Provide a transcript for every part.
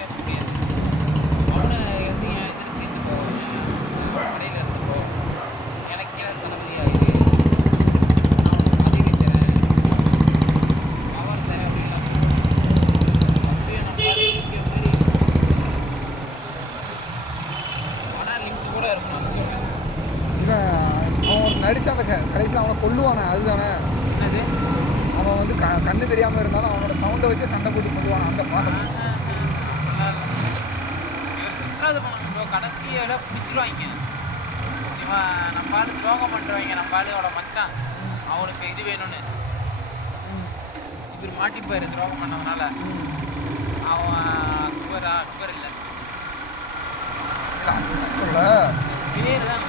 பேச முடியாது. அவனை வந்து என் இதில் சேர்த்து போவாங்க, படையில் இருந்துப்போ எனக்கு கீழே தளபதியா இது நான் உனக்கு பதவி தரேன், பவர் தரேன் அப்படின்லாம் அப்படியே நம்மளால யூகே மாதிரி ஆனால் லிங்க் கூட இருக்கணும்னு சொல்கிறேன். அவன் நடிச்ச அந்த கடைசியில் அவனை கொல்லுவானே அதுதானே? என்னது அவன் வந்து கண்ணு தெரியாமல் இருந்தாலும் அவனோட சவுண்டை வச்சு சண்டை போட்டு கொள்ளுவான் அந்த பாடம். இவர் சித்ராது பண்ண கடைசியோட பிடிச்சிருவாங்க. இவன் நம்ம ஆளு துரோகம் பண்ணுறவங்க, நம்ம ஆளோட மச்சான் அவனுக்கு இது வேணும்னு இவர் மாட்டிப்பாரு துரோகம் பண்ணதுனால. அவன் அக்பர் இல்லை சொல்ல பேர் தான்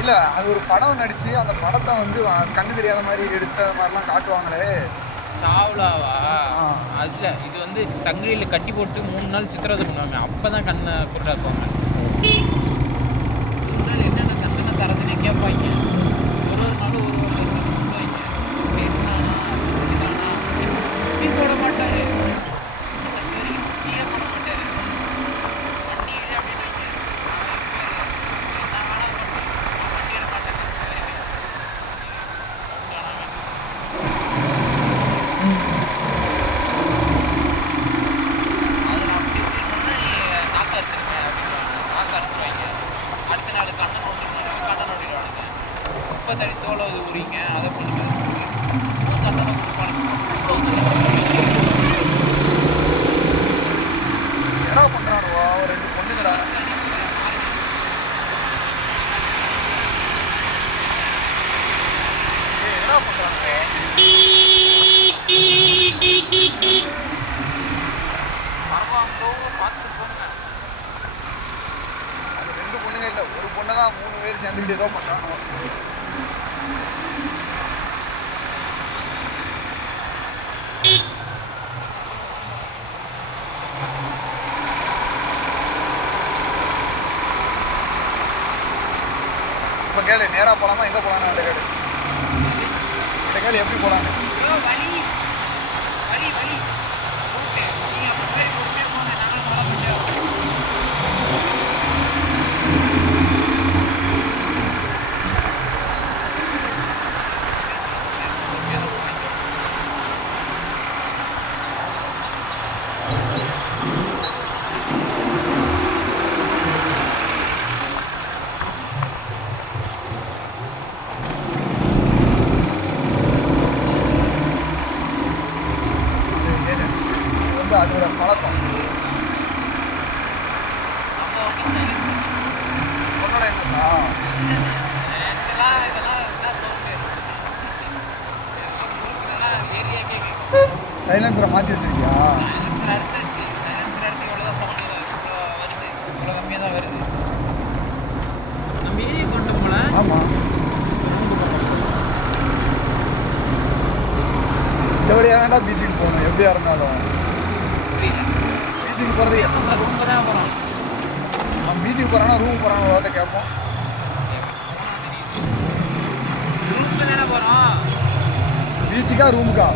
இல்லை, அது ஒரு படம் நடிச்சு அந்த படத்தை வந்து கண்ணு தெரியாத மாதிரி எடுத்த மாதிரிலாம் காட்டுவாங்களே. சாவ்லாவா? அதில் இது வந்து சங்கிலியில் கட்டி போட்டு 3 நாள் சித்திரவதை பண்ணுவாங்க. அப்போ தான் கண்ணை குருடாக்குவாங்க. 3 நாள் என்னென்ன கண்ணென்ன தரதுன்னே கேட்பாங்க. ஒரு நாளும் ஒரு சொல்லுவாங்க. பேசினானா அப்படிதானா டீ போட மாட்டார், சரி டீயே போட மாட்டார், வண்டியே அப்படின்னு என்ன வேணாலும் வண்டியிட மாட்டேன் சரி அடுத்த நாள் கண்ணன் ஓடிடுவானுங்க. 30 அடி தோலை உரிங்க அதை பண்ணுங்க கண்ணனை என்ன பண்ணுறானுவா ஒரு 2 பொண்ணுங்களா? என்ன பண்ணுறானுங்க? பார்த்து போங்க. அது 2 பொண்ணுங்க இல்லை, ஒரு பொண்ணை தான் 3 பேர் சேர்ந்துக்கிட்டு ஏதோ பண்ணுறாங்க. இப்போ கேளு, நேராக போகலாமா எங்கே போகலான்னு அந்த கேளு. இந்த கேளு எப்படி போகலான்னு. வலி வலி வலி நீங்கள் பொறுமையாக போங்க, நாங்களும் சொல்ல மாட்டோம். அதோட பழக்கம் பொண்ணோட என்ன சார் சைலன்சரை மாற்றி வச்சிருக்கியா? ஆமாம், இந்த வழியாக தான்டா பீச்சுக்கு போகணும் எப்படியா இருந்தாலும். பீச்சுக்கு போகிறது ரொம்ப தான் போகிறோம். அவன் பீச்சுக்கு போகிறானா ரூம் போகிறான்னு வார்த்தை கேட்போம். ரூமுக்கு தானே போகிறோம். பீச்சுக்கா ரூமுக்கா?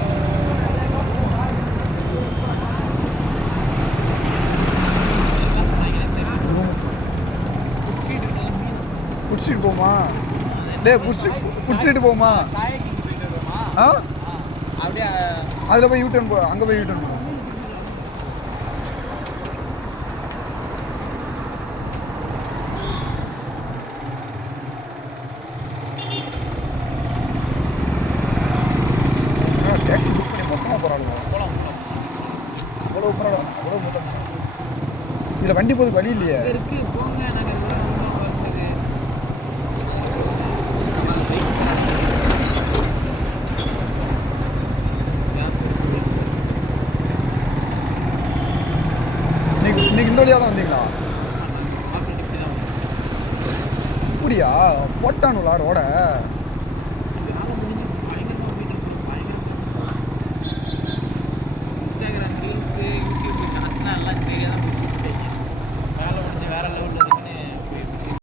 ஃபுட் ஸ்ட்ரீட் போமா? டே ஃபுட் ஸ்ட்ரீட் போமா? ஆ அப்படியே அதில் போய் யூட்டர்ன் போ, அங்கே போய் யூட்டர்ன் போ. டேக்ஸி புக் பண்ணி மொத்தமாக போகிறாங்க. அவ்வளோ போகிறாங்க, அவ்வளோ மொத்தம். இதில் வண்டி போகிறதுக்கு வழி இல்லையே. இருக்கு போங்க, நாங்கள் வருது. இன்னைக்கு இந்த வழியாக தான் வந்தீங்களா? இப்படியா போட்டானுங்களா ரோட?